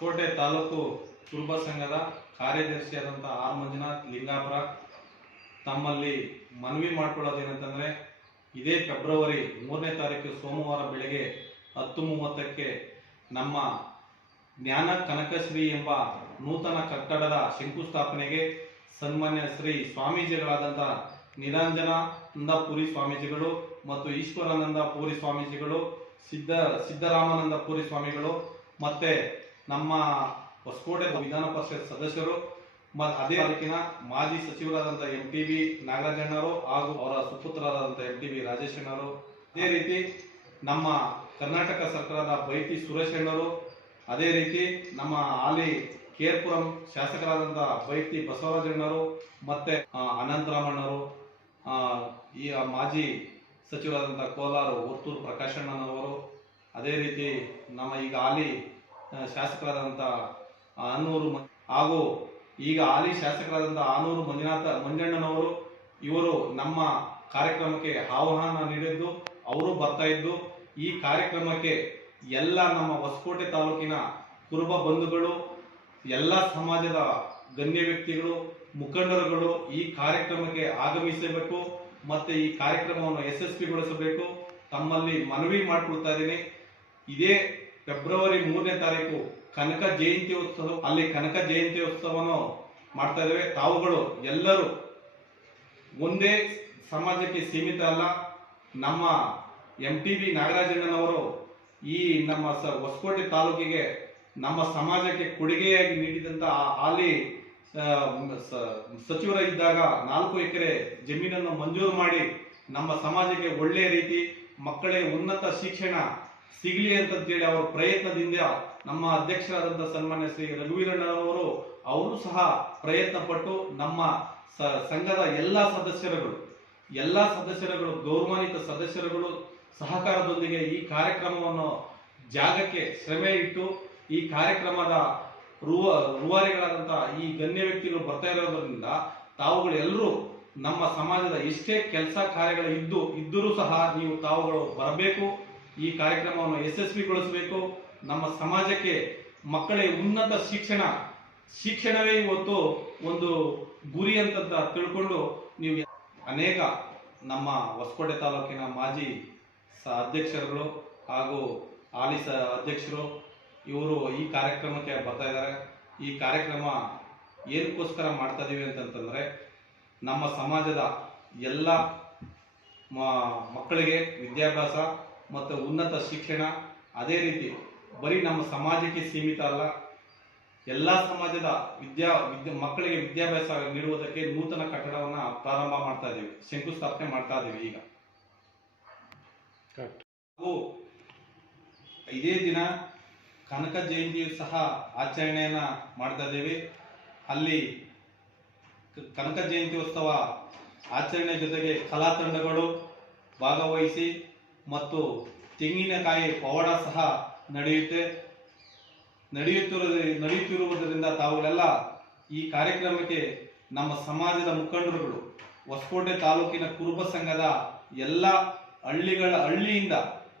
ಹೊಸಕೋಟೆ ತಾಲೂಕು ಕುರುಬ ಸಂಘದ ಕಾರ್ಯದರ್ಶಿಯಾದಂಥ ಆರ್ ಮಂಜುನಾಥ್ ಲಿಂಗಾಪುರ, ತಮ್ಮಲ್ಲಿ ಮನವಿ ಮಾಡ್ಕೊಳ್ಳೋದೇನಂತಂದರೆ ಇದೇ ಫೆಬ್ರವರಿ ಮೂರನೇ ತಾರೀಕು ಸೋಮವಾರ ಬೆಳಗ್ಗೆ ಹತ್ತು ಮೂವತ್ತಕ್ಕೆ ನಮ್ಮ ಜ್ಞಾನ ಕನಕಶ್ರೀ ಎಂಬ ನೂತನ ಕಟ್ಟಡದ ಶಂಕುಸ್ಥಾಪನೆಗೆ ಸನ್ಮಾನ್ಯ ಶ್ರೀ ಸ್ವಾಮೀಜಿಗಳಾದಂಥ ನಿರಂಜನಾನಂದ ಪುರಿ ಸ್ವಾಮೀಜಿಗಳು ಮತ್ತು ಈಶ್ವರಾನಂದ ಪುರಿ ಸ್ವಾಮೀಜಿಗಳು ಸಿದ್ಧ ಸಿದ್ದರಾಮಾನಂದ ಪುರಿ ಸ್ವಾಮಿಗಳು, ಮತ್ತೆ ನಮ್ಮ ಹೊಸಕೋಟೆ ವಿಧಾನ ಪರಿಷತ್ ಸದಸ್ಯರು ಮತ್ತು ಅದೇ ತಾಲೂಕಿನ ಮಾಜಿ ಸಚಿವರಾದಂಥ ಎಂ ಟಿ ಬಿ ನಾಗರಾಜಣ್ಣರು ಹಾಗೂ ಅವರ ಸುಪುತ್ರರಾದಂಥ ಎಂ ಟಿ ಬಿ ರಾಜೇಶಣ್ಣರು ಅದೇ ರೀತಿ ನಮ್ಮ ಕರ್ನಾಟಕ ಸರ್ಕಾರದ ಬೈಟಿ ಸುರೇಶ್ ಅಣ್ಣವರು ಅದೇ ರೀತಿ ನಮ್ಮ ಹಾಲಿ ಕೇರ್ಪುರಂ ಶಾಸಕರಾದಂಥ ಬೈಟಿ ಬಸವರಾಜಣ್ಣರು ಮತ್ತೆ ಆ, ಈ ಮಾಜಿ ಸಚಿವರಾದಂಥ ಕೋಲಾರ ಹೊರ್ತೂರು ಪ್ರಕಾಶಣ್ಣನವರು ಅದೇ ರೀತಿ ನಮ್ಮ ಈಗ ಹಾಲಿ ಶಾಸಕರಾದಂಥ ಆನೂರು ಹಾಗೂ ಈಗ ಹಾಲಿ ಶಾಸಕರಾದಂಥ ಆನೂರು ಮಂಜುನಾಥ ಮಂಜಣ್ಣನವರು, ಇವರು ನಮ್ಮ ಕಾರ್ಯಕ್ರಮಕ್ಕೆ ಆಹ್ವಾನ ನೀಡಿದ್ದು, ಅವರು ಬರ್ತಾ ಇದ್ದು, ಈ ಕಾರ್ಯಕ್ರಮಕ್ಕೆ ಎಲ್ಲ ನಮ್ಮ ಹೊಸಕೋಟೆ ತಾಲೂಕಿನ ಕುರುಬ ಬಂಧುಗಳು, ಎಲ್ಲ ಸಮಾಜದ ಗಣ್ಯ ವ್ಯಕ್ತಿಗಳು, ಮುಖಂಡರುಗಳು ಈ ಕಾರ್ಯಕ್ರಮಕ್ಕೆ ಆಗಮಿಸಬೇಕು, ಮತ್ತೆ ಈ ಕಾರ್ಯಕ್ರಮವನ್ನು ಯಶಸ್ವಿಗೊಳಿಸಬೇಕು. ತಮ್ಮಲ್ಲಿ ಮನವಿ ಮಾಡಿಕೊಳ್ತಾ ಇದ್ದೀನಿ. ಇದೇ ಫೆಬ್ರವರಿ ಮೂರನೇ ತಾರೀಕು ಕನಕ ಜಯಂತಿ ಉತ್ಸವ ಅಲ್ಲಿ ಕನಕ ಜಯಂತಿ ಉತ್ಸವವನ್ನು ಮಾಡ್ತಾ ಇದ್ದೇವೆ. ತಾವುಗಳು ಎಲ್ಲರೂ ಒಂದೇ ಸಮಾಜಕ್ಕೆ ಸೀಮಿತ ಅಲ್ಲ ನಮ್ಮ ಎಂ ಟಿ ಬಿ ನಾಗರಾಜಣ್ಣನವರು ಈ ನಮ್ಮ ಸ ಹೊಸಕೋಟೆ ತಾಲೂಕಿಗೆ ನಮ್ಮ ಸಮಾಜಕ್ಕೆ ಕೊಡುಗೆಯಾಗಿ ನೀಡಿದಂತ ಆ- ಹಾಲಿ ಆ, ಸ- ಸಚಿವರ ಇದ್ದಾಗ ನಾಲ್ಕು ಎಕರೆ ಜಮೀನನ್ನು ಮಂಜೂರು ಮಾಡಿ ನಮ್ಮ ಸಮಾಜಕ್ಕೆ ಒಳ್ಳೆಯ ರೀತಿ ಮಕ್ಕಳಿಗೆ ಉನ್ನತ ಶಿಕ್ಷಣ ಸಿಗಲಿ ಅಂತಂತೇಳಿ ಅವರ ಪ್ರಯತ್ನದಿಂದ ನಮ್ಮ ಅಧ್ಯಕ್ಷರಾದಂಥ ಸನ್ಮಾನ್ಯ ಶ್ರೀ ರಘುವೀರಣ್ಣನವರು ಅವರು ಸಹ ಪ್ರಯತ್ನ ಪಟ್ಟು ನಮ್ಮ ಸಂಘದ ಎಲ್ಲ ಸದಸ್ಯರುಗಳು ಎಲ್ಲ ಸದಸ್ಯರುಗಳು, ಗೌರವಾನ್ವಿತ ಸದಸ್ಯರುಗಳು ಸಹಕಾರದೊಂದಿಗೆ ಈ ಕಾರ್ಯಕ್ರಮವನ್ನು ಜಾಗಕ್ಕೆ ಶ್ರಮೆ ಇಟ್ಟು, ಈ ಕಾರ್ಯಕ್ರಮದ ರೂವ ರೂವಾರಿಗಳಾದಂಥ ಈ ಗಣ್ಯ ವ್ಯಕ್ತಿಗಳು ಬರ್ತಾ ಇರೋದ್ರಿಂದ ತಾವುಗಳೆಲ್ಲರೂ ನಮ್ಮ ಸಮಾಜದ ಎಷ್ಟೇ ಕೆಲಸ ಕಾರ್ಯಗಳು ಇದ್ದು, ಇದ್ದರೂ ಸಹ ನೀವು ತಾವುಗಳು ಬರಬೇಕು. ಈ ಕಾರ್ಯಕ್ರಮವನ್ನು ಯಶಸ್ವಿಗೊಳಿಸಬೇಕು. ನಮ್ಮ ಸಮಾಜಕ್ಕೆ ಮಕ್ಕಳೇ ಉನ್ನತ ಶಿಕ್ಷಣ, ಶಿಕ್ಷಣವೇ ಇವತ್ತು ಒಂದು ಗುರಿ ಅಂತ ತಿಳ್ಕೊಂಡು ನೀವು ಅನೇಕ ನಮ್ಮ ಹೊಸಕೋಟೆ ತಾಲೂಕಿನ ಮಾಜಿ ಸ ಅಧ್ಯಕ್ಷರುಗಳು ಹಾಗೂ ಹಾಲಿ ಸ ಅಧ್ಯಕ್ಷರು ಇವರು ಈ ಕಾರ್ಯಕ್ರಮಕ್ಕೆ ಬರ್ತಾ ಇದ್ದಾರೆ. ಈ ಕಾರ್ಯಕ್ರಮ ಏನಕ್ಕೋಸ್ಕರ ಮಾಡ್ತಾ ಇದ್ದೀವಿ ಅಂತಂತಂದರೆ ನಮ್ಮ ಸಮಾಜದ ಎಲ್ಲ ಮಕ್ಕಳಿಗೆ ವಿದ್ಯಾಭ್ಯಾಸ ಮತ್ತು ಉನ್ನತ ಶಿಕ್ಷಣ ಅದೇ ರೀತಿ ಬರೀ ನಮ್ಮ ಸಮಾಜಕ್ಕೆ ಸೀಮಿತ ಅಲ್ಲ ಎಲ್ಲ ಸಮಾಜದ ವಿದ್ಯಾ ವಿದ್ಯ ಮಕ್ಕಳಿಗೆ ವಿದ್ಯಾಭ್ಯಾಸ ನೀಡುವುದಕ್ಕೆ ನೂತನ ಕಟ್ಟಡವನ್ನ ಪ್ರಾರಂಭ ಮಾಡ್ತಾ ಇದ್ದೀವಿ ಶಂಕುಸ್ಥಾಪನೆ ಮಾಡ್ತಾ ಇದ್ದೀವಿ ಈಗ. ಹಾಗೂ ಇದೇ ದಿನ ಕನಕ ಜಯಂತಿಯು ಸಹ ಆಚರಣೆಯನ್ನ ಮಾಡ್ತಾ ಇದ್ದೀವಿ ಅಲ್ಲಿ ಕನಕ ಜಯಂತಿ ಉತ್ಸವ ಆಚರಣೆ ಜೊತೆಗೆ ಕಲಾ ತಂಡಗಳು ಭಾಗವಹಿಸಿ ಮತ್ತು ತೆಂಗಿನಕಾಯಿ ಪವಾಡ ಸಹ ನಡೆಯುತ್ತೆ. ನಡೆಯುತ್ತಿರುವ ನಡೆಯುತ್ತಿರುವುದರಿಂದ ತಾವುಗಳೆಲ್ಲ ಈ ಕಾರ್ಯಕ್ರಮಕ್ಕೆ ನಮ್ಮ ಸಮಾಜದ ಮುಖಂಡರುಗಳು, ಹೊಸಕೋಟೆ ತಾಲೂಕಿನ ಕುರುಬ ಸಂಘದ ಎಲ್ಲ ಹಳ್ಳಿಗಳ ಹಳ್ಳಿಯಿಂದ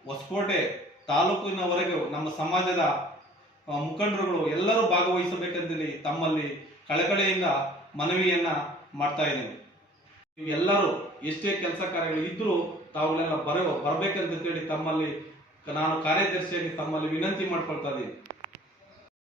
ಹೊಸಕೋಟೆ ತಾಲೂಕಿನವರೆಗೂ ನಮ್ಮ ಸಮಾಜದ ಮುಖಂಡರುಗಳು ಎಲ್ಲರೂ ಭಾಗವಹಿಸಬೇಕಂತೇಳಿ ತಮ್ಮಲ್ಲಿ ಕಳಕಳಿಯಿಂದ ಮನವಿಯನ್ನ ಮಾಡ್ತಾ ಇದ್ದೀನಿ. ಎಲ್ಲರೂ ಎಷ್ಟೇ ಕೆಲಸ ಕಾರ್ಯಗಳು ಇದ್ರೂ ತಾವುಗಳೆಲ್ಲ ಬರ ಬರ್ಬೇಕಂತ ಹೇಳಿ ತಮ್ಮಲ್ಲಿ ನಾನು ಕಾರ್ಯದರ್ಶಿಯಾಗಿ ತಮ್ಮಲ್ಲಿ ವಿನಂತಿ ಮಾಡ್ಕೊಳ್ತಾ ಇದ್ದೀನಿ.